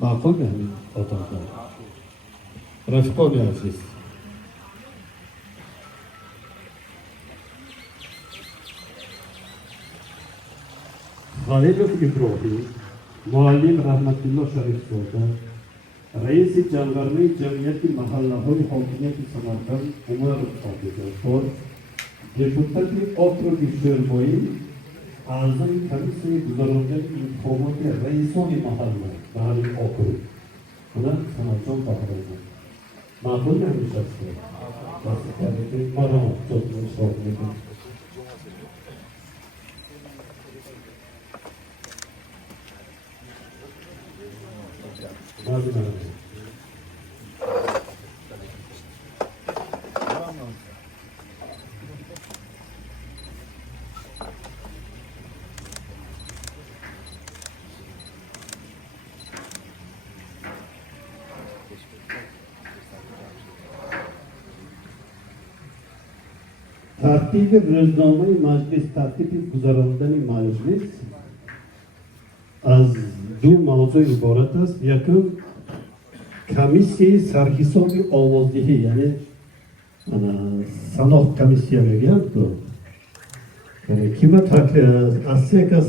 Ma'qul yani otalar. Rafiq olyapsiz. Halilov Ibrohim, muallim Rahmatulloh Sharifzoda, Rais Jamg'arma Jamiyati Mahallaviy hokimiyati Samarqand Umarov Abdujabbor, deputati okrugi Sherboyi, a'zam komissiya guzorodagi intihobatga raisoni mahalla mahalliy okrug. Ular Samarqand bahridan. Ma'qul nishasi. Vasifadagi marhamat so'zini so'rayman. Tartibi ro'znoma majlis tartibi guzaronidagi majlis az dو موضوع iborat است. یکم کمیسیه سرحسابی آوازدهی یعنی سناخت کمیسیه میگن تو کی با تکلیف از سه کس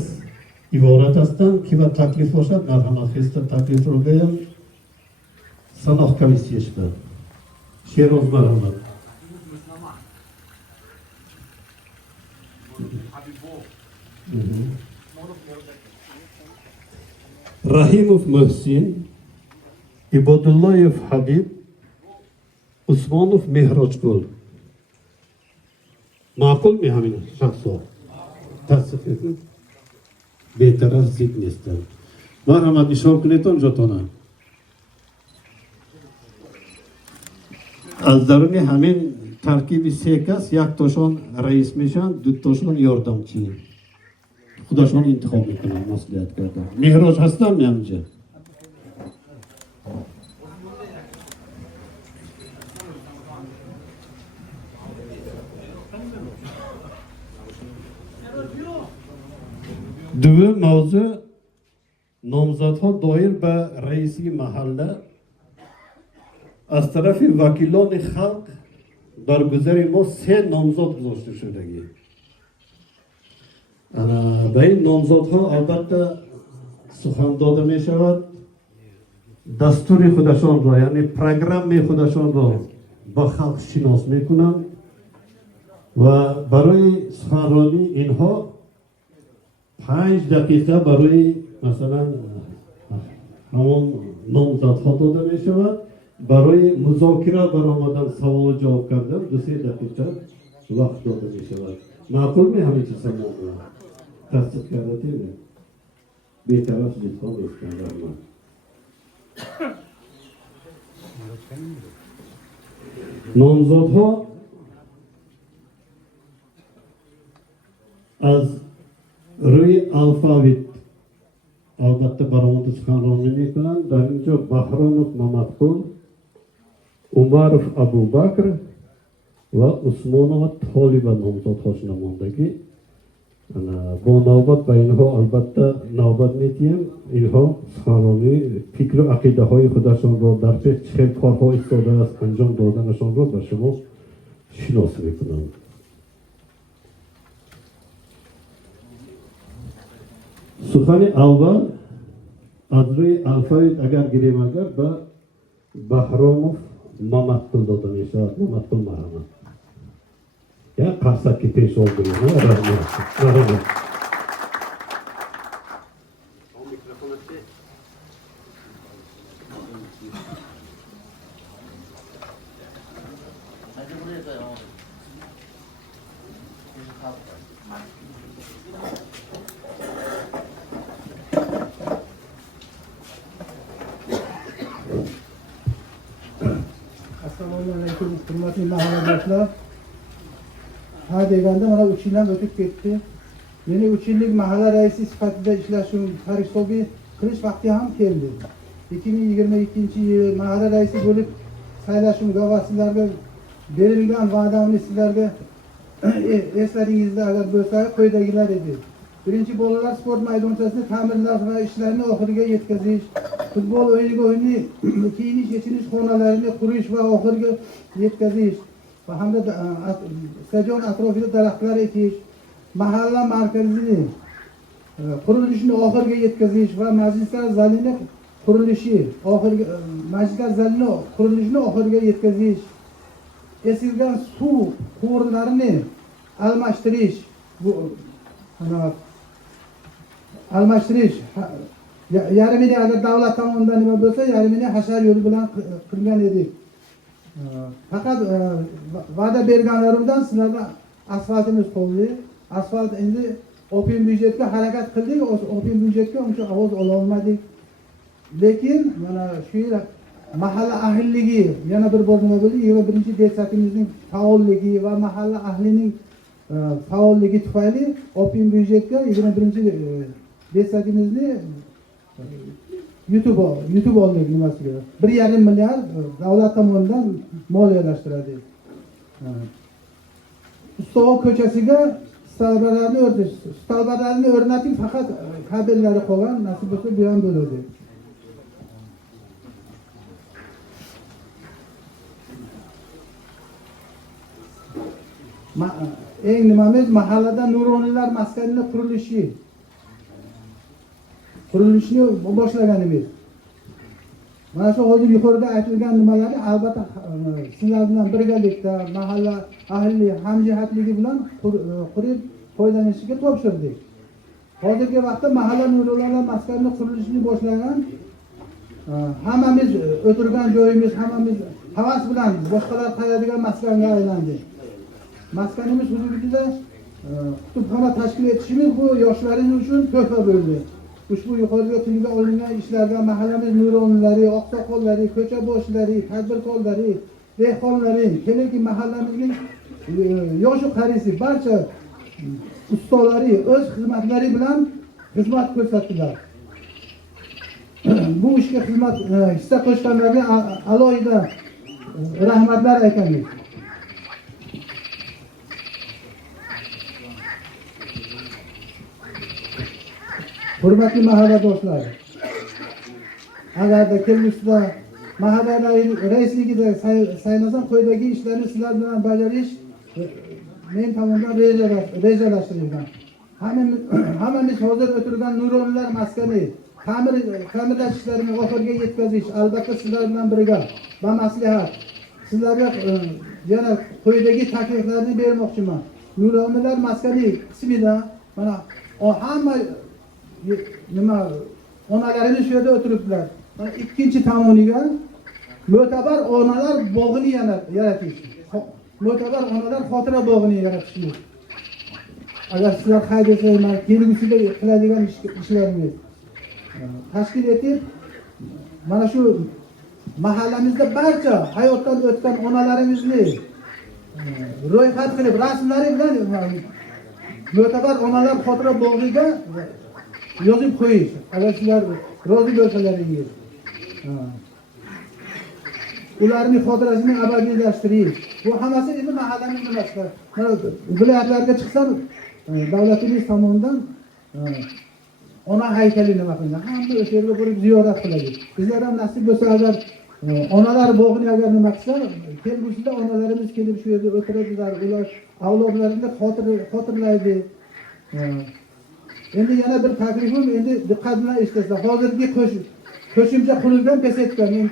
iborat هستند کی با تکلیف باشد مرحمت خسته تکلیف رو بگم سناخت کمیسیهش به شیروز مرحمت Rahimov Muhsin, Ibodullayev Habib, Usmonov Mehrojgul. Ma'qul mi hamin shaxslar? Tasdiq eting. Betaraf zid nistan. Marhamat ishora qilaton jotona. از درون همین ترکیب سه کس یک تاشون رئیس میشن دو تاشون یاردمچی خودشون انتخاب میکنن مسئولیت کردن مهراج هستم همینجا دوم موضوع نامزدها دایر به رئیسی محله از طرف وکیلان خلق در گذر ما سه نامزد گذاشته شدگی به این نامزدها البته سخن داده می شود دستور خودشان را یعنی پروگرام خودشان را با خلق شناس می کنند و برای سخنرانی اینها 5 دقیقه برای مثلا همون نامزدها داده می شود برای مذاکره برآمدن سوال جواب کردن 2-3 دقیقه وقت داده می شود معقول می همین چیز معمولا تصدیق کرده تیمه بیطرف جدخان اسکندر من نامزدها از روی الفاویت البته برآمد سخنرانی میکنند در اینجا بهرامov ممدقل عمرov ابوبکر و عثمانov طالب نامزدهاش نماندگی با نوبت به اینها البته نوبت میدیم اینها سخنرانی فکر و عقیده های خودشان را در چه کارها ایستاده است انجام دادنشان را به شما شناس میکنند سخن اول از روی الفاویت اگر گیریم اگر به بهرامov ممدقل داده می شود ممدقل مرحمت یا قصد که پیش آگریم مرحمت Assalomu alaykum, hurmatli mahalladoshlar. Ha deganda mana 3 yildan o'tib ketdi. Meni 3 yillik mahalla raisi sifatida ishlashim tarixsobiy qilish vaqti ham keldi. 2022-yil mahalla raisi bo'lib saylashimga va sizlarga berilgan va'damni sizlarga eslaringizda agar bo'lsa quyidagilar edi. Birinchi bolalar sport maydonchasini ta'mirlash va ishlarni oxiriga yetkazish, futbol o'yini, kiyinish, yechinish xonalarini qurish va oxiriga yetkazish va hamda stadion atrofida daraxtlar ekish, mahalla markazini qurilishini oxiriga yetkazish va majlislar zalini qurilishini oxiriga yetkazish, esilgan suv quvurlarini almashtirish, yarmini agar davlat tomonidan nima bo'lsa, yarmini hashar yo'li bilan qilgan edik. Faqat va'da berganlarimdan sizlarga asfaltimiz qoldi. Asfalt endi opin byudjetga harakat qildik, opin byudjetga uncha ovoz ola olmadik. Lekin mana shu yil mahalla ahlligi yana bir bor nima bo'ldi? 21-detsatimizning faolligi va mahalla ahlining faolligi tufayli opin byudjetga 21-detsatimizni yutib oldik nimasiga. 1,5 milliard davlat tomonidan moliyalashtiradi. Ustovo ko'chasiga stolbalarni o'rnating, faqat kabellari qolgan, nasib bo'lsa bu ham bo'ladi. Eng nimamiz mahallada nuroniylar maskanini qurilishni boshlaganimiz. Mana shu hozir yuqorida aytilgan nimalarni albatta sizlar bilan birgalikda mahalla ahli hamjihatligi bilan qurib foydalanishga topshirdik. Hozirgi vaqtda mahalla nuroniylar maskanini qurilishini boshlagan, hammamiz o'tirgan joyimiz, hammamiz havas bilan boshqalar qayadigan maskanga aylandi. Maskanimiz hududida kutubxona tashkil etishimiz bu yoshlarimiz uchun to'hfa bo'ldi. Ushbu yuqoriga tilga olingan ishlarga mahallamiz nuronilari, oqsoqollari, ko'cha boshlari, tadbirkorlari, dehqonlari, keleki mahallamizning yoshi qarisi barcha ustaları o'z xizmatlari bilan xizmat ko'rsatdilar. Bu ishga xizmat hissa qo'shganlarga alohida rahmatlar aytamiz. Hurmatli mahalladoshlar, agarda kelgusida mahalla raisligida saylasam, quyidagi ishlarni sizlar bilan bajarish men tomonidan rejalashtirilgan. Hammamiz hozir o'tirgan nuroniylar maskani ta'mirlash ishlarini oxiriga yetkazish albatta sizlar bilan birga va maslahat. Sizlarga yana quyidagi takliflarni bermoqchiman. Nuroniylar maskani qismida mana hamma onalarimiz shu yerda o'tiribdilar. Mana ikkinchi tomoniga mo'tabar onalar bog'ini yaratish. Mo'tabar onalar xotira bog'ini yaratish. Agar sizlar haydasanglar, kelgusida qiladigan ishlaringiz tashkil etib, mana shu mahallamizda barcha hayotdan o'tgan onalarimizni ro'yxat qilib, rasmlari bilan mo'tabar onalar xotira bog'iga yozib qo'yish. Agar sizlar rozi bo'lsalaringiz, ularning xotirasini abadiylashtirish. Bu hammasi endi mahallamiz emasda. Mana viloyatlarga chiqsam, davlatimiz tomonidan ona haykali nima qilingan. Hamma o'sha yerga borib ziyorat qiladi. Bizlar ham nasib bo'lsa, agar onalar bog'ini agar nima qilsa, kelgusida onalarimiz kelib shu yerda o'tiradilar, ular avlodlarini xotirlaydi. Endi yana bir taklifim, endi diqqat bilan eshitasiz. Hozirgi qo'shimcha qurilgan besetka, men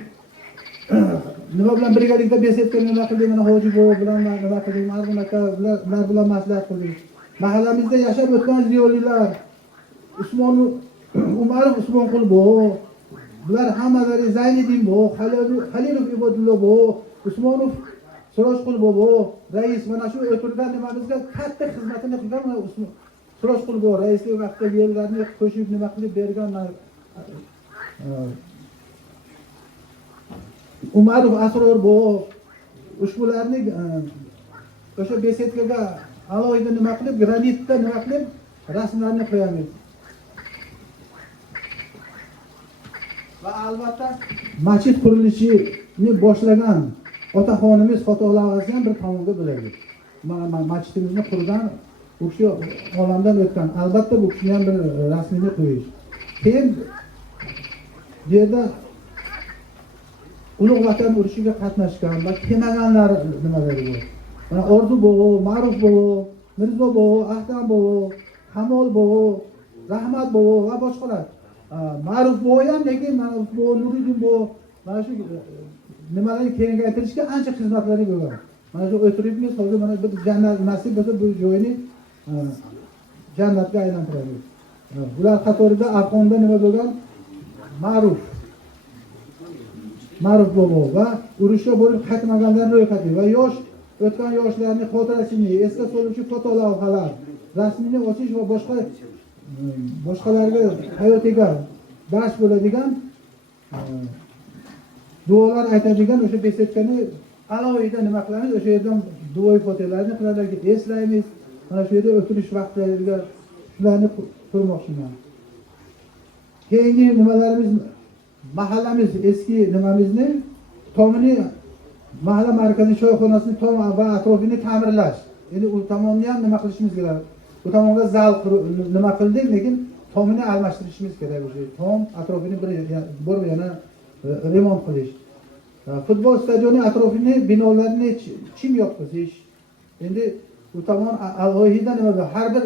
nima bilan birgalikda besetka nima qildik, mana hoji bobo bilan nima qildik, marhum aka ular bilan maslahat qildik. Mahallamizda yashab o'tgan ziyolilar, Umarov Usmonqul bo, bular hammalari Zayniddin bo, Halilov Ibodullo bo, Usmonov Surojqul bobo, rais mana shu o'tirgan nimamizga katta xizmatini qilgan mana Surojqul bo, raislik vaqtida yerlarni qo'shib nima qilib bergan. Umarov Asror bo, ushbularni o'sha besetkaga alohida nima qilib, granitda nima qilib rasmlarni qo'yamiz. Va albatta masjid qurilishini boshlagan otaxonimiz Xotolavasi ham bir tomonga bo'ladi. masjidimizni qurgan, u kishi olamdan o'tgan. Albatta bu kishini ham bir rasmini qo'yish. Keyin bu yerda ulug' vatan urushiga qatnashgan va kelmaganlar nimalari bor. Mana Orzu bobo, Ma'ruf bobo, Mirzo bobo, Ahkam bobo, Kamol bobo, Rahmat bobo va boshqalar. Ma'ruf bobo ham, lekin Ma'ruf bobo, Nuriddin bobo mana shu nimalarni kengaytirishga ancha xizmatlari bo'lgan. Mana shu o'tiribmiz, hozir mana bir jannat nasib bo'lsa bu joyni jannatga aylantiramiz. Bular qatorida Afg'onda nima bo'lgan? Ma'ruf bobo va urushga borib qaytmaganlar ro'yxati va o'tgan yoshlarning xotirasini esga soluvchi fotolavhalar, rasmini osish va boshqalarga hayotiga dars bo'ladigan duolar aytadigan o'sha besetkani alohida nima qilamiz? O'sha yerdan duo fotolarni qilarlarga eslaymiz. Mana shu yerda o'tirish vaqtlariga shularni qo'ymoqchiman. Keyingi nimalarimiz, mahallamiz eski nimamizni tomini, mahalla markaziy choyxonasini tom va atrofini ta'mirlash. Endi u tomonni ham nima qilishimiz kerak? Bu tomonga zal nima qildik, lekin tomini almashtirishimiz kerak. O'sha tom atrofini bir yana remont qilish. Futbol stadioni atrofini, binolarni chim yopqizish. Endi u tomon alohida nima bor? Har bir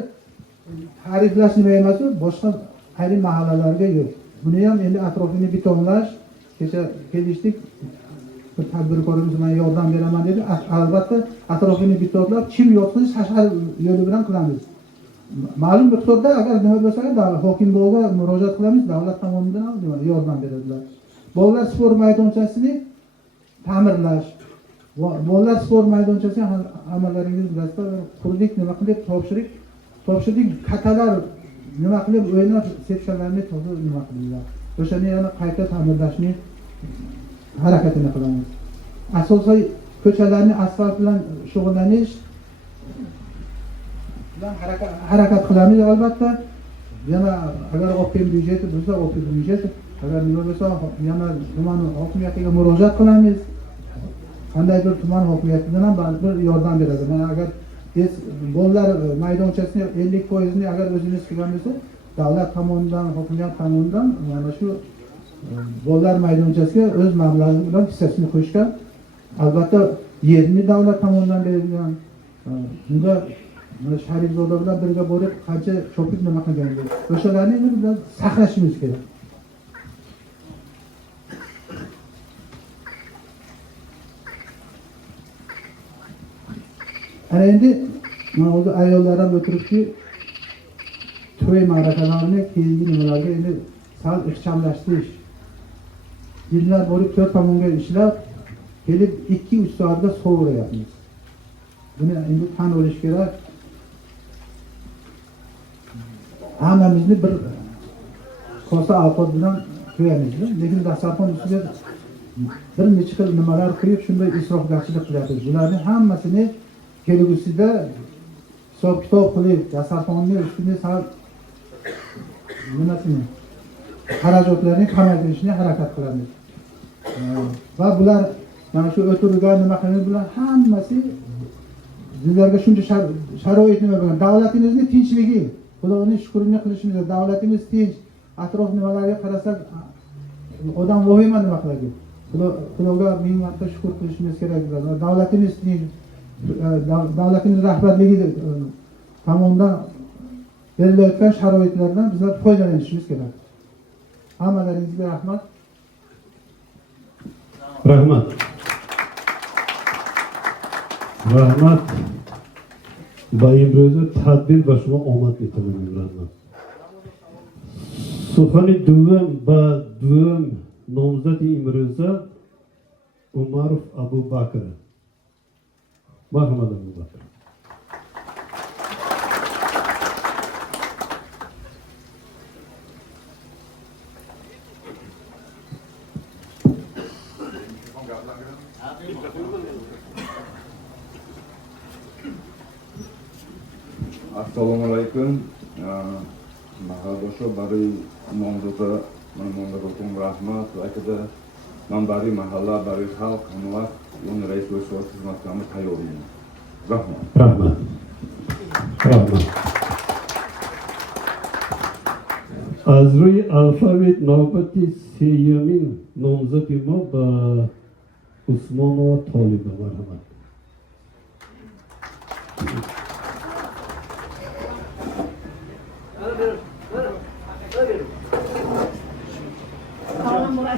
ta'riflash nima emas, boshqa ayrim mahallalarga yo'q. Buni ham endi atrofini betonlash, kecha kelishdik, bir tadbirkorimiz menga yordam beraman dedi. Albatta atrofini betonlab, chim yopqizish shahar yo'li bilan qilamiz. Ma'lum miqdorda agar nima bo'lsa ham hokim bog'ga murojaat qilamiz, davlat tomonidan ham yordam beradilar. Bolalar sport maydonchasini ta'mirlash, bolalar sport maydonchasi hammalaringiz bilasizlar, qurdik, nima qilib topshirdik, katalar nima qilib o'ynab sepkalarni to'g'ri nima qildilar. O'shani yana qayta ta'mirlashni harakatini qilamiz. Asosiy ko'chalarni asfalt bilan shug'ullanish bilan harakat qilamiz albatta. Yana agar OPM byudjeti bo'lsa, OPM byudjeti, agar nima bo'lsa, yana tuman hokimiyatiga murojaat qilamiz. Qandaydir tuman hokimiyatidan ham bir yordam beradi. Mana agar bolalar maydonchasini 50%ni agar o'zingiz qilgan bo'lsa, davlat tomonidan, hokimiyat tomonidan mana shu bolalar maydonchasiga o'z mablag'i bilan hissasini qo'shgan. Albatta yerni davlat tomonidan berilgan. Bunda Sharifzoda bilan birga borib qancha chopib nima qilgandik. O'shalarni biz saqlashimiz kerak. Ana endi mana hozir ayollar ham o'tiribki, to'y ma'rakalarini keyingi nimalarga endi sal ixchamlashtirish. Yillar bo'lib to'rt tomonga ishlab, kelib 2-3 soatda sovuryapmiz. Buni endi tan olish kerak. Hammamizni bir kosa ovqat bilan qo'yamiz, lekin dasturxon ustiga bir necha xil nimalar qo'yib, shunday isrofgarchilik qilyapmiz. Bularning hammasini kelgusida hisob-kitob qilib, dasturxonni ustiga sal nimasini xarajatlarni kamaytirishga harakat qilamiz. Va bular mana shu o'tirgan nima qilib bular hammasi bizlarga shuncha sharoit nima bilan davlatimizning tinchligi, Xudoning shukrini qilishimiz, davlatimiz tinch, atrof nimalarga qarasak odam vahima nima qiladi. Xudoga ming marta shukr qilishimiz kerak. Davlatimiz tinch, davlatimiz rahbarligi tomonidan berilayotgan sharoitlardan bizlar foydalanishimiz kerak. Hammalaringizga rahmat. Rahmat. Rahmat. Va imro'zi tadbir va shuma omad yetilaman. Rahmat. Suxani duvam nomzodi imro'zi Umarov Abu Bakr. Marhamat Abu Bakr. Assalomu alaykum. Mahallasho bari nomzodi mamnunum rahmat va akada man bari mahalla bari xalq hamma uni rais bo'lishga xizmatlarni tayyorlayman. Rahmat. Rahmat. Rahmat. از روی الفابet نوبتی سیمین نامزد ما به عثمان و طالب مرحمت.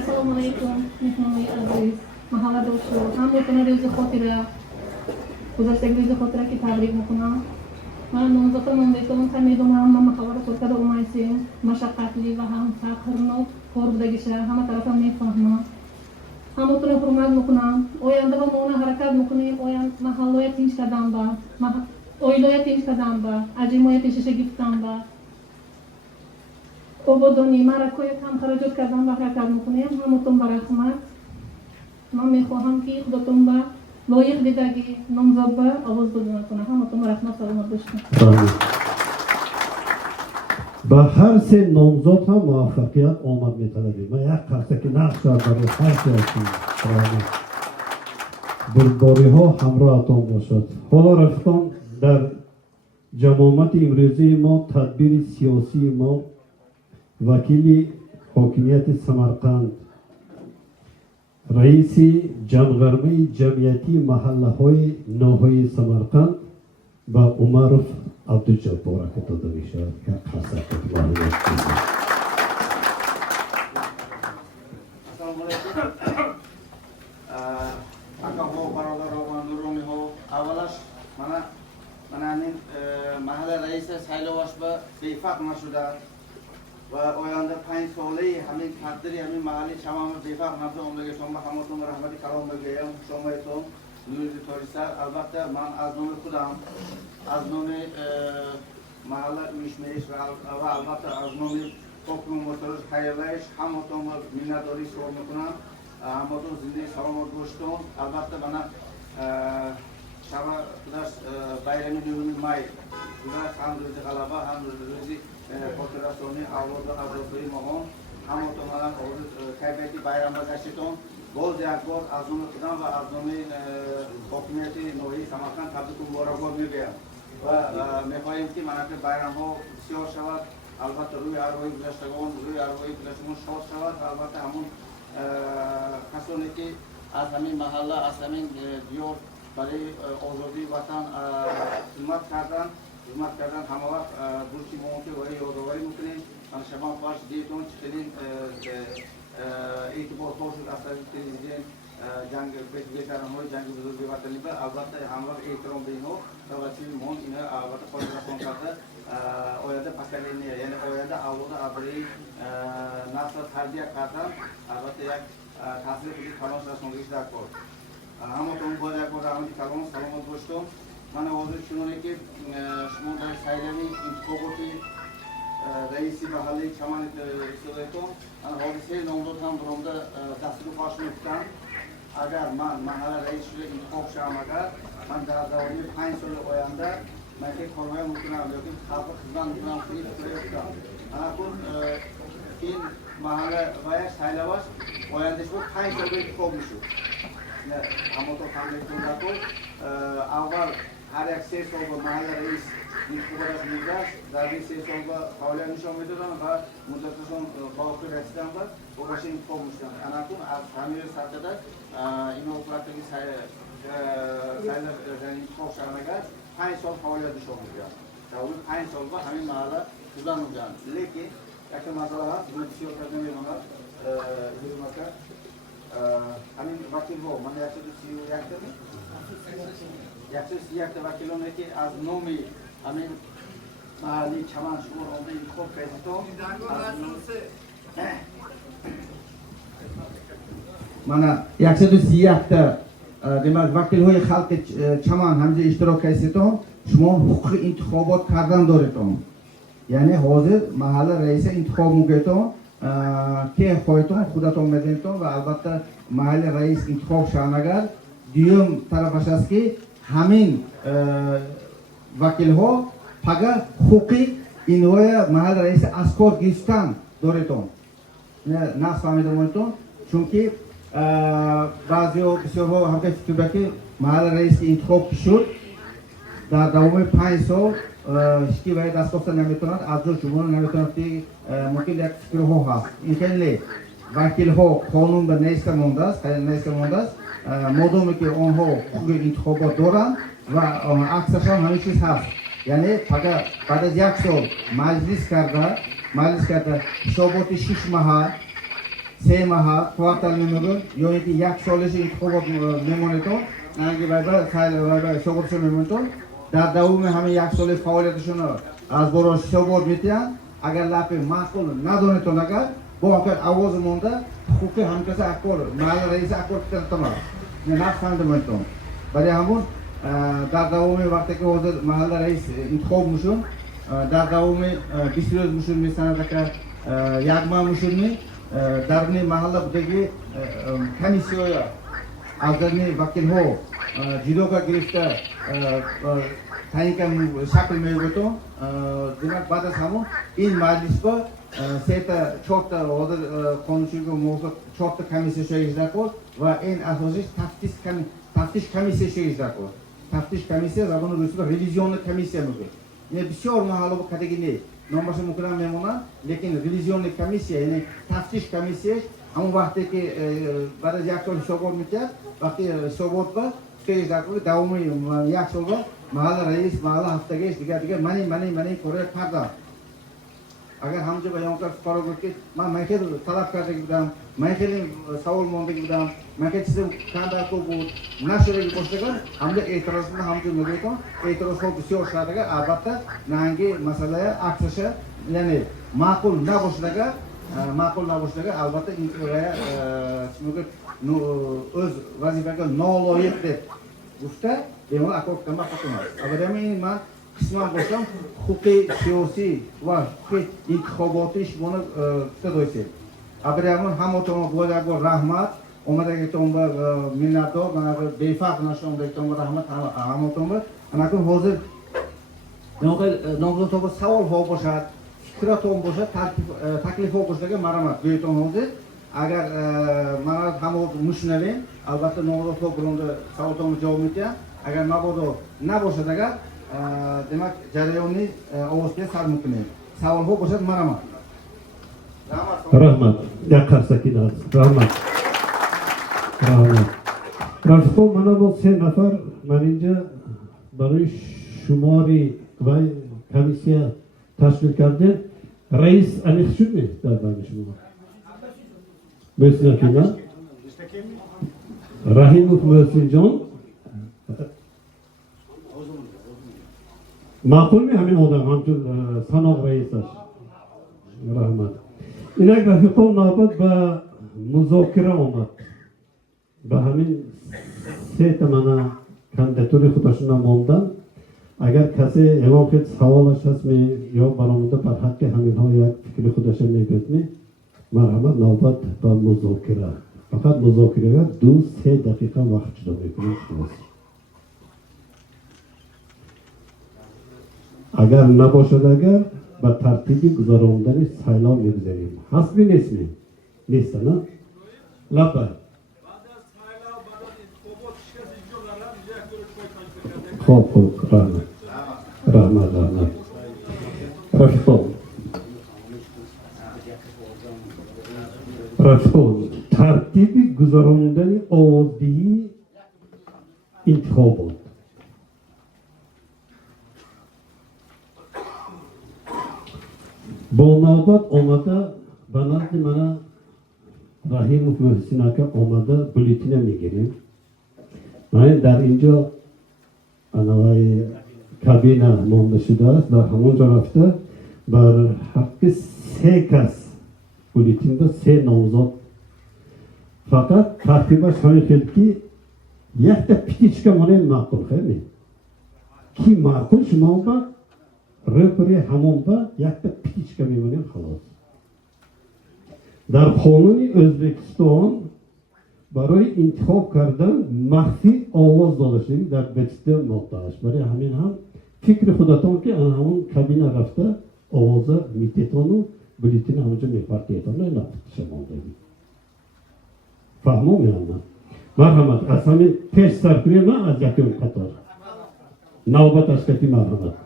Assalamu alaikum, mehmonai aziz, mahalladoshlar, hammaga ro'zi xotira, guzaştagi ro'zi xotira ki tabrik mikunam. من نامزدم نامزدم تمیدم هم مخابر خود کرده اومایسیم مشقتلی و هم فقرنا قربدگی شهر همه طرف هم میفهمم همونطور حرمت میکنم آینده با مونه حرکت میکنیم آینده محلای تینش کردم با اویلای تینش کردم با عجیمای تینشش گفتم با عبادانی مرکوی هم خرجات کردم با حرکت میکنیم همونطور برحمت من میخواهم که خودتون با لایق دیدگی نامزد به آواز بدون کنه همونطور برحمت سلامت باشید به هر سه نامزد هم موفقیت آمد می‌طلبیم. ما یک قصه که نقش برای هر سه هستیم. بردباری ها همراهتان باشد. حالا رفقان در جماعت امروزی ما تدبیر سیاسی ما وکیل حاکمیت سمرقند رئیس جمغرمه جمعیتی محله های ناحیه سمرقند و عمر عبدالجبار که داده می شود که قصد معلومات کنید. Assalamu alaikum. Aka ho barodar ho bandurumi ho avalash mana anin mahalle reisi saylovash ba befaq nashuda va oyanda 5 soli hamin taqdiri hamin mahalli chamamı befaq nabda onlarga shoma hamotun rahmati kalom bagayam shoma eton nuri torisar albatta man az nomi khudam az nomi mahalle uyushmayish va albatta az nomi toplum motoruz hayırlayış hamotun minnatdori so'r mikunam hamotun zindagi salomat bo'lishton albatta mana shaba qudash bayrami nuruni may qudash ham ro'zi g'alaba ham ro'zi xotirasoни avloda azobdori mohon hamotun bilan kayfiyati bayramda gashton boz yakbor az nomi qudam va az nomi hokimiyati noyi Samarqand tabrik muborakbod میگویم و میخواهیم که مناطق bayram ها بسیار شود البته روی ارواح گذشتگان روی ارواح گذشتگان شاد شود و البته همون کسانی که از همین محله از همین دیار برای آزادی وطن خدمت کردن همه وقت برچی مونتی و یادآوری میکنیم من شما خوش دیتون چقدر اعتبار شد از طریق تلویزیون جنگ بهترین های جنگ بزرگ وطنی به البته همراه احترام به اینها و وسیله مون اینا البته خود را کرده آینده پسرینی یعنی آینده اولاد ابری نسل تربیت کردن البته یک تاثیر خودی کلاس رسوندگیش در کار همونطور باید یک بار رحمتی کلام سلامت باشتم من حاضر شدم که شما در سیلمی انتخاباتی رئیسی محله چمان استودیتون من حادثه نامزد هم برامده دستور فاش میکنم اگر من محله رئیس شده انتخاب شدم اگر من در دوران 5 سال آینده من که کارهای میکنم لیکن خلق خدمت میکنم خیلی فکر کنم اکنون این محله باید سیلواش آینده شد 5 سال انتخاب میشد اما تو فهمید کنید اول هر یک 3 سال با محله رئیس انتخابات میگذشت در این 3 سال با فعالیت نشان میدادن و مدتشون باقی رسیدن و باشه انتخاب میشدن اکنون از همین سرکده اینو پراتقی سیل انتخاب شدن اگر 5 سال فعالیت نشان میدادن در اون 5 سال با همین محله خدمت میکردن لیکن یک مسئله هست من بسیار کردم میماند همین وکیل با من 131 دارم 131 وکیلانه که از نومی همین محلی چمان شما رو انتخاب کردم من 131 تا demak وکیل های خلق چمان همینجا اشتراک کردم شما حقوق انتخابات کردن دارتون یعنی حاضر محل رئیس انتخاب میکنید که خودتون خودتون میدونید و البته محل رئیس انتخاب شدن اگر دیوم طرفش است که همین وکیل ها پگه حقوقی اینوی محل رئیس اسکار گرفتن دارتون نه فهمیده مونتون چون که بعضی بسیار ها هم که فکر که محل رئیس انتخاب شد در دوام 5 سال هیچکی باید دست گفتن نمیتوند از جا شما نمیتوند که ممکن یک فکر ها هست این خیلی وکیل ها قانون به نیست مانده است مادامی که آنها حقوق انتخابات دارند و عکسش هم همه چیز هست یعنی فقط بعد از 1 سال مجلس کرده حسابات 6 ماه 3 ماه کوارتال میمونه یا اینکه 1 سالش انتخابات میمونه تو نگه باید حساباتشون میمونه تو در دوام همه 1 سال فعالیتشون از برای حسابات میتین اگر لپ معقول ندونه تو نگه با اگر آواز مونده حقوق همکسی اکبر محل رئیس اکبر کتن تمام نفهمده میتون برای همون در دوام وقتی که حاضر محل رئیس انتخاب میشون در دوام 20 روز میشون میسند که 1 ماه میشون در محل بودگی کمیسیوی از درنی وکیل ها جدو که گرفته تعیین که شکل میگوتو دیگر بعد از همون این مجلس با 4 تا حاضر قانونشوی که موافق 4 تا کمیسیش اجرا کرد و این اساسش تفتیش کمیسیش اجرا کرد تفتیش کمیسی زبان روسی با ریویزیون کمیسی میگه یعنی بسیار محاله با کاتگوری نامش مکرم میمونه لیکن ریویزیون کمیسی یعنی تفتیش کمیسیش همون وقتی که بعد از 1 سال حسابات میکرد وقتی حسابات با خیلی دکتر دوام 1 سال با محل رئیس محل هفتگیش دیگه منی کره پرداخت اگر همونجا بیان کرد کارو بود که من خیلی طلب کرده بودم من خیلی سوال مونده بودم من خیلی چیزم کندر کو بود نشده باشدگان همونجا اعتراض من همونجا میگم اعتراض ها بسیار شده البته نهنگی مسئله عکسش یعنی معقول نباشدگان البته این میگه öz vazifega noloyiq deb gufta bemalol akordga qatnashadi. Agar men qisman bo'lsam huquqiy, siyosiy va huquqiy intixobot ishini tutadi. Agar hamma tomonlarga rahmat, omadagi tomba minnatdor, mana befaq nashondagi tomba rahmat hamma tomba. Ana kun hozir nomzod tomba savol ho bo'ladi, fikra tomba bo'lsa, taklif ho bo'lsa marhamat, go'yton hozir agar mana hamma mushunavin albatta nomzod ho bironda savollarga javob beradi. Agar mabodo nabosha agar demak jarayonni ovoz berish sal mumkin. Savol ho bo'lsa marhamat. Rahmat. Yaqarsakinaz. Rahmat. Rafiqo mana bu 3 nafar menimcha برای شماری و کمیسیه تشکیل کرده رئیس انیخ شد می در بین شما محسن اکینا رحیموف محسن جان معقول می همین آدم همچون سناق رئیسش رحمت اینک رفیقان نابد به مذاکره آمد به همین 3 تمنه کاندیداتوری خودشون ماندن اگر کسی امام خود سوالش هست می یا برآمده بر حق همین ها یک فکر خودشون میگذنی مرحمت نوبت به مذاکره فقط مذاکره 2-3 دقیقه وقت جدا میکنیم اگر نباشد اگر به ترتیبی گذراندن سیلاب میگذاریم هست می نیست نه لبه خوب رحمت رفقان ترتیبی گذراندن آوازدهی انتخابات با نوبت آمده به نزد من رحیموف محسن اکا آمده بلیتین میگیریم من در اینجا انواع کابینه مانده شده است در همونجا رفته بر حق 3 کس بلیتین دا 3 نامزد فقط ترتیبش همین خیلی که یک تا پیتیچکه مانه معقول خیلی کی معقول شما با رپری همون با یک تا پیتیچکه میمانیم خلاص در قانون ازبکستان برای انتخاب کردن مخفی آواز داده شدیم در بچه نقطهش برای همین هم فکر خودتان که همون کابینه رفته آواز میتیتان و بلیتین همونجا میپرتیتان نه شما داریم فهمو میانم مرحمت از همین پیش سرکنی من از یکی قطار navbat ashdagi marhamat.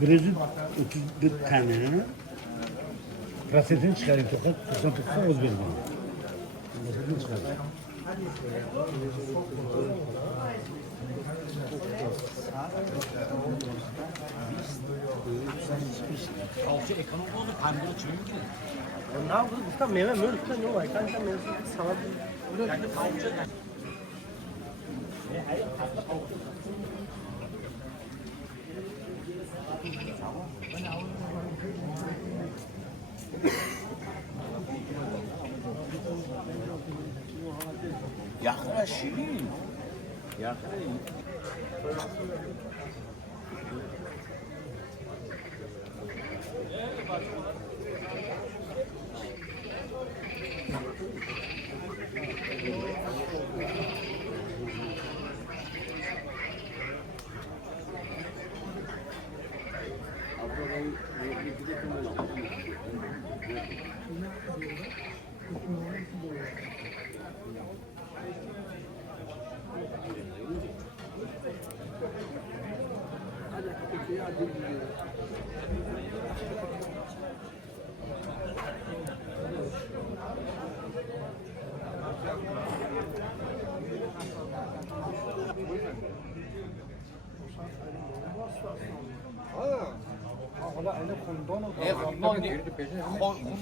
Birinci 34 tane. Rasetini çıkarayım tokat. 99 öz verin. Rasetini çıkarayım. Kalça ekonomi oldu. Pandırı çürüyor ki. Ne yapıyorsun? Usta meyve mi? Usta ne var? Kanka meyve salata. Yani kalça. Yakla şirin. Yakla.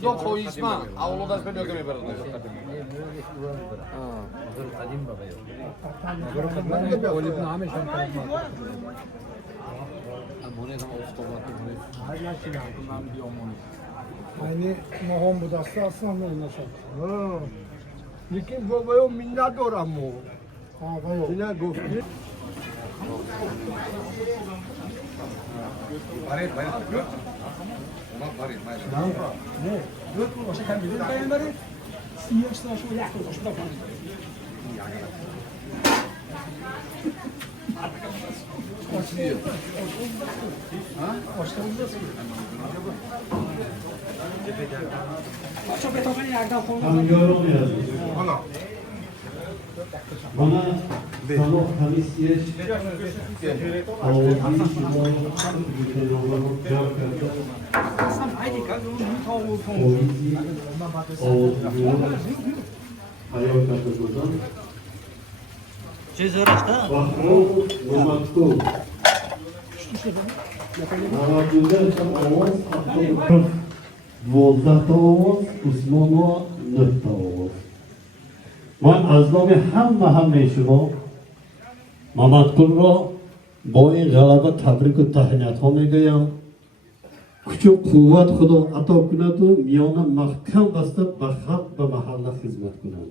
خودم خویسم اولاد از بلیاگه میبرد Yani mahom bu dasta aslan oynaşan. لیکن بابایو منت دارم و Ha bayo. اینا گفتی Dört bu başa kendi bir dayanları. Siyaslar şu yakın koşuda falan. Çok betonun yerden koyulmuş. Hamyorum yazmış. Bana Sanoq Hamisiyesh ovozi shimo butenoğlarım cevap verdi. Ovozi hayal kategoriden. Bahrom Nomatkov. Navajuda esa ovoz 12 ta ovoz, Usmonova 9 ta ovoz. من از نام همه شما محمدگل را با این غلبه تبریک و تهنیت ها میگویم کچ و قوت خدا عطا کند و میان محکم بسته به خلق به محله خدمت کنند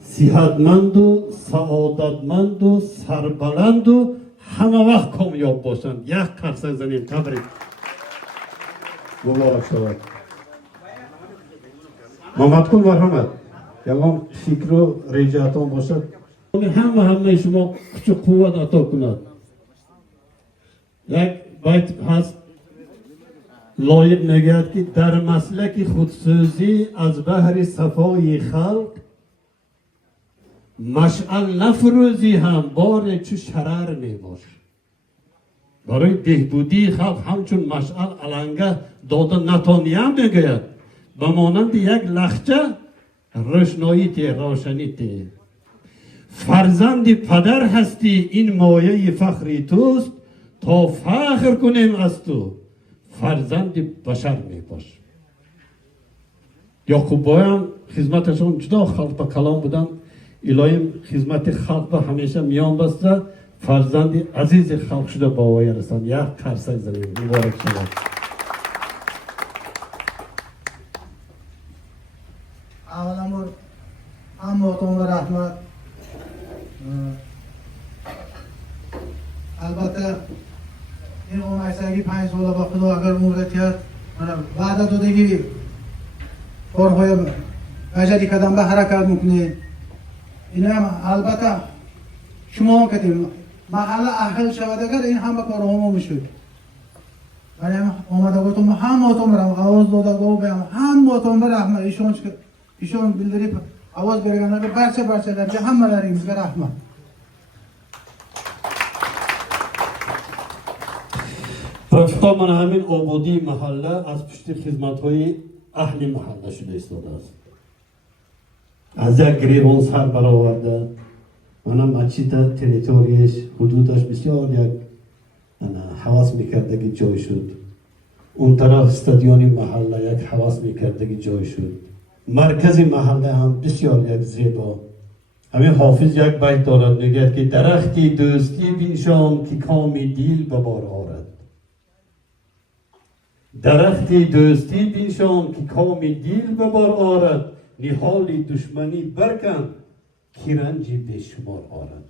صحتمند و سعادتمند و سربلند و همه وقت کامیاب باشند یک قرصک زنیم تبریک مبارک شود محمدگل مرحمت یگان فکر و ریجاتون باشد همه شما کچ و قوت عطا کند یک بیت هست لایق میگوید که در مسلک خودسوزی از بهر صفای خلق مشعل نفروزی هم بار چو شرر میباش برای بهبودی خلق همچون مشعل علنگه داده نتانیم میگوید به مانند یک لخچه روشنایی تی روشنی تی فرزند پدر هستی این مایه فخری توست تا فخر کنیم از تو فرزند بشر می باش یعقوبایان خدمتشون جدا خلق به کلام بودن الهیم خدمت خلق به همیشه میان بسته فرزند عزیز خلق شده با وای رسند یک قرصک زمین مبارک شود avvalambor hamma otamga rahmat. Albatta men olmaysagi 5 so'la va xudo agar umrda tiyat mana va'dadagi korxoya bajari kadamba harakat mukni این هم البته شما کدیم محل اهل شود اگر این همه کار همه میشد ولی آمده گفتم همه برم آواز داده گو بیم همه برم ایشون بلدری آواز برگنه که برچه درجه همه داریم بگر رحمت رفقا من همین آبادی محله از پشت خدمت های اهل محله شده ایستاده است از یک گریبان سر برآورده منم اچی تریتوریش حدودش بسیار یک حواس میکردگی جای شد اون طرف استادیون محله یک حواس میکردگی جای شد مرکز محله هم بسیار یک زیبا همین حافظ یک بیت دارد میگه که درختی دوستی بینشان که کامی دیل به بار آرد درختی دوستی بینشان که کامی دیل به بار آرد نهال دشمنی برکن که رنجی بشمار آرد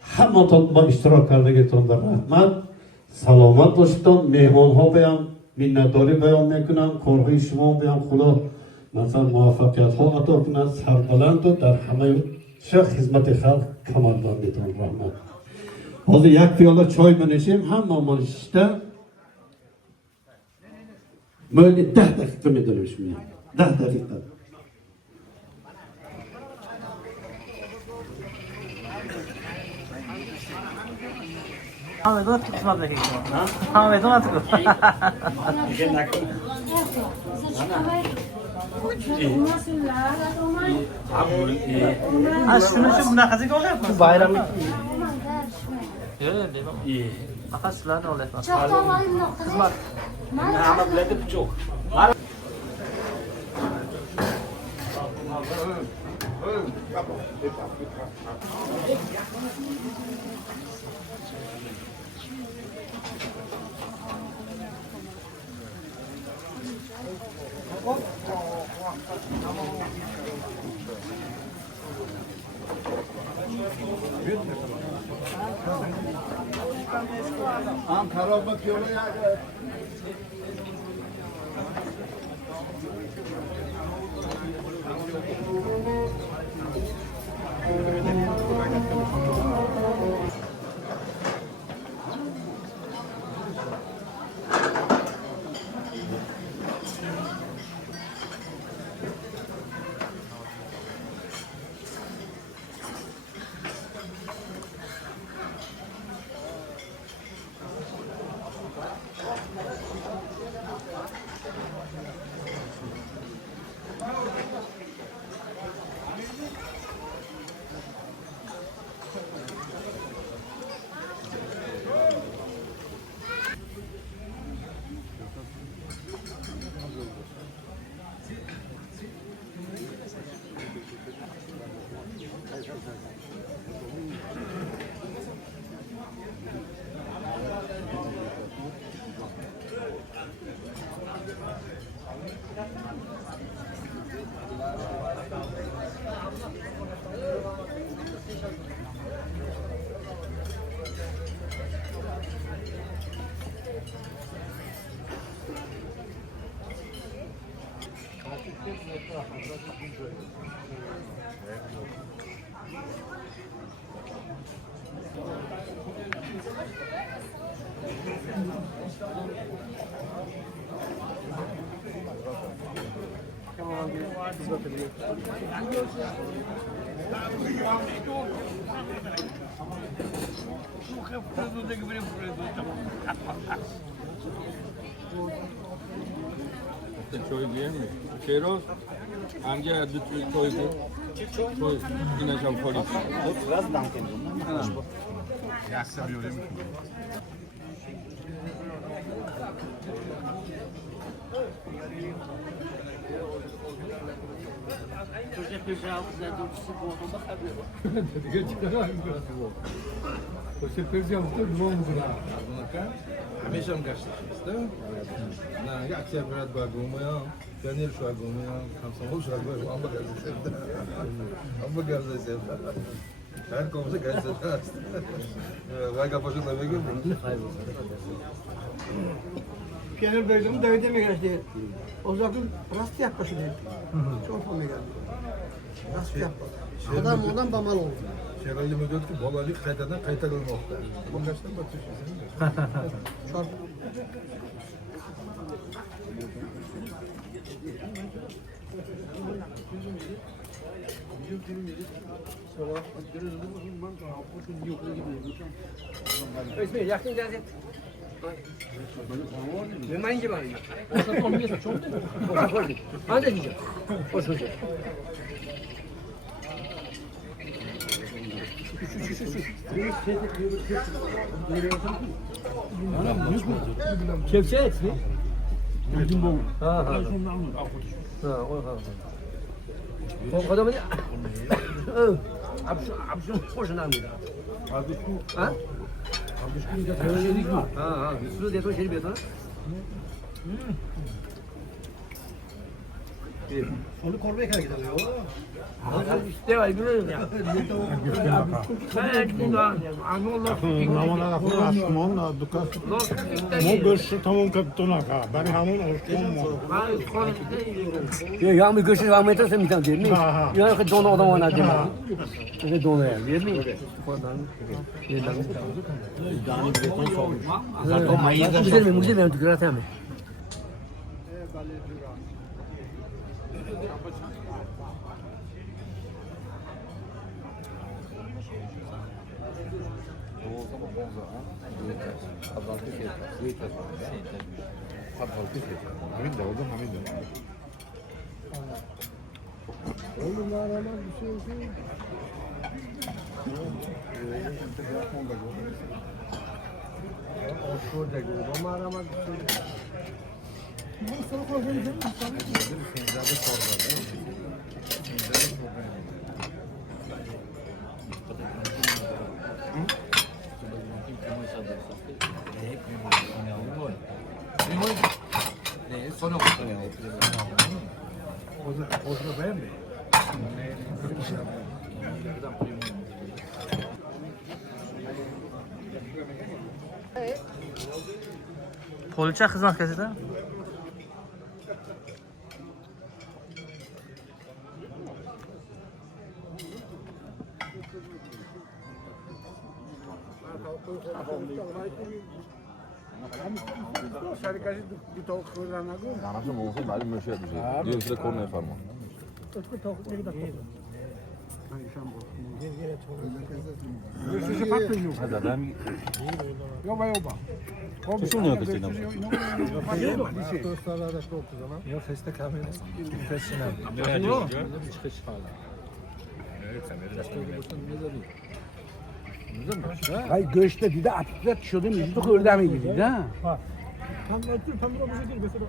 همه تا با اشتراک کردگیتون در رحمت سلامت باشتان مهمان ها بیام منتداری بیان میکنم کارهای شما بیام خدا مثلا موفقیت ها عطا کنند سربلند و در همه خدمت خلق کمربندیتون رحمت حاضر یک پیاله چای بنشیم هم مانشته مالی 10 دقیقه میداریمش میام 10 دقیقه همه قسمت بگید همه قسمت کن از شنو شو مناقشه کنه تو bayram iyi makaslar ne oluyor kızlar ama bileti çok هم خراب پیوله چای بیارم چرا؟ همجا دو چای بود چای اینش هم خالی biraz dank ediyorum yaksa بیاریم Você perdeu todo mundo lá. همیشه هم گشته شده نه یک اکثر برد با گومیا جانیر شو گومیا همسان شو گومیا هم بگرده سفته هم بگرده سفته هر کومسه گرده است وای گپاشو نمیگم Piyanır bölümü David Emeger'de. O zaman rast yaklaşıyor. Çok olmaya geldi. Rast yaklaşıyor. Adam bamal oldu. Şerali müdür ki bolalık kaytarılmakta. Bu kaçtan batıyorsun? Çok. İsmail yakın geldi. Bilmeyin ki bari. Orada olmuyorsa çok değil mi? Hadi diyeceğim. Hoş hoş. Kepçe et mi? Ha ha. Ha o ha. O kadar mı? Abşun hoşuna mı? Ha? Ha ha. Su deto şey beto. Onu korumaya kadar gidiyor. İşte var biliyor ya. Ya bir göçü var mı etse mi tam değil mi? Ya ki donu adam ona değil mi? Ne donu ya? Değil mi? Güzel mi? Güzel mi? Güzel mi? Poliçe xizmat ko'rsatadi. Anacığım olsa benim meşhur edecek. Diyor size kornaya farma. Hadi adam. Yoba. Kuşun ne yapıyorsun? Yok feste kamera. Festine. Hayır göçte bir de atıklar düşüyordu. Müzik öyle mi gidiyor ha? Tam ötür, tam da müzik değil. Mesela.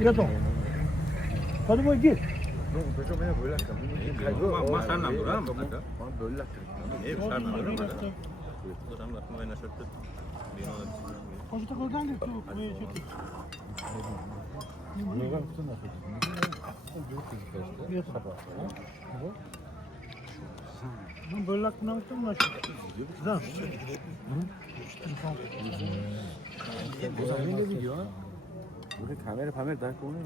Biraz o. Hadi boy gir. Hoşta oradan git. Ben böyle aklına mı açtım? Güzel. Bu zaman ne video? Burada kamera daha konu.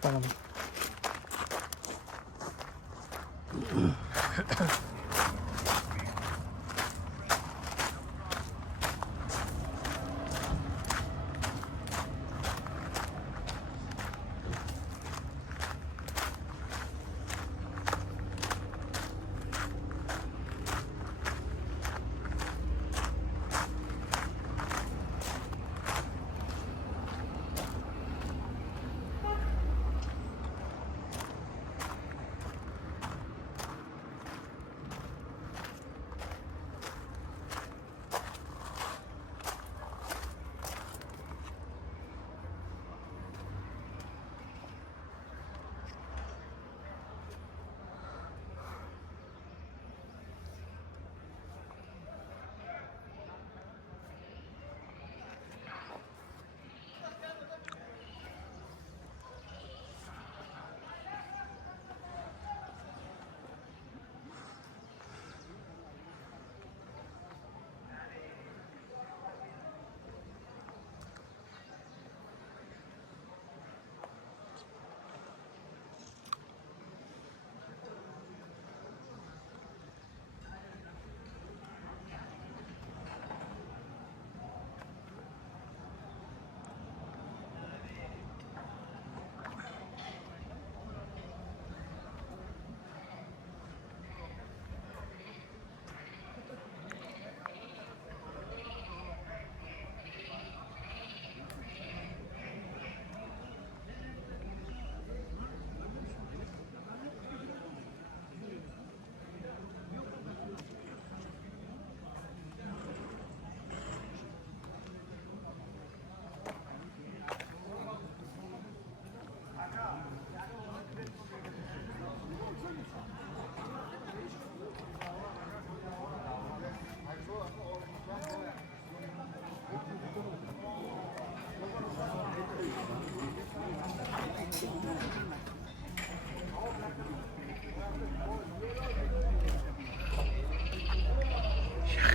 Tamam.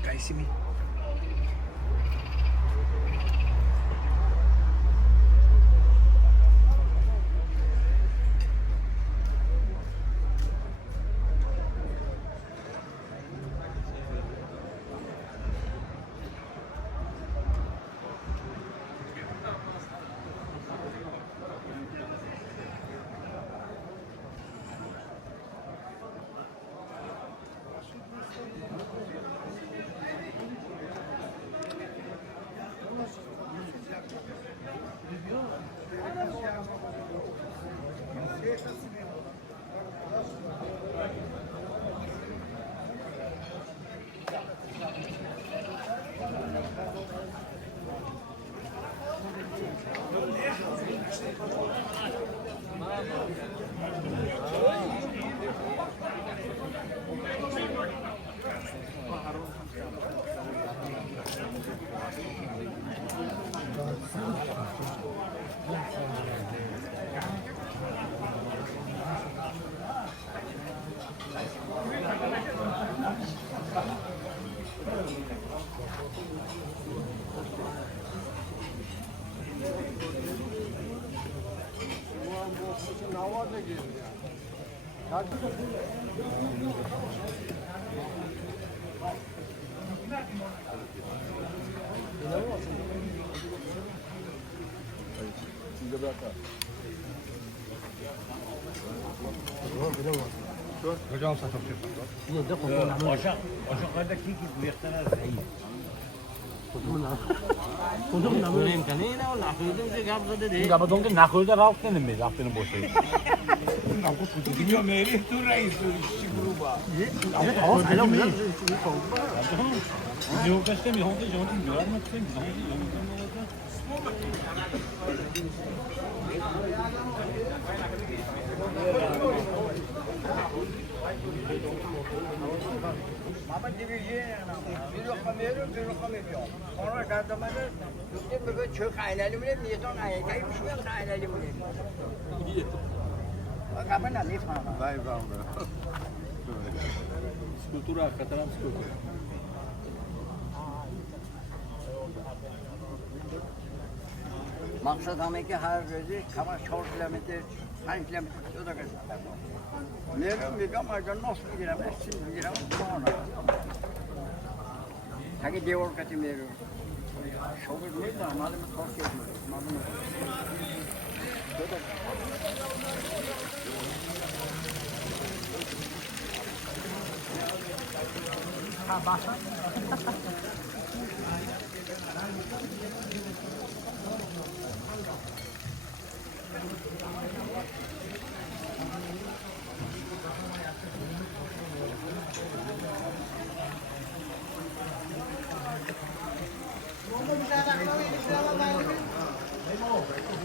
قيسمي Hocam satıp Aşağıda kim bu yaktalar iyi. Enggak betul kan nak udah rauh kan nih, rauh ini bosnya. Gidiyor Melih tuh reis işi gruba. Yok işte mi oldu canım diyor ama sen Ama division bir rakam veriyor, bir rakam yapıyor. Sonra kazanmadı, bütün böyle çök ailelim bile niyetun aileyi bir şey yok ailelim bile. Bak apa nanti sana. Dai vamo. Scultura, catalan scultura. Maksat hameki her gözü kama 4 kilometre Hangiler o da kadar. Meron ama nasıl bilirəm, əslin bilirəm, sonra. Taki devor kati meron. Şovur ne da, malum kork ediyor, malum. Ha başa. Vamos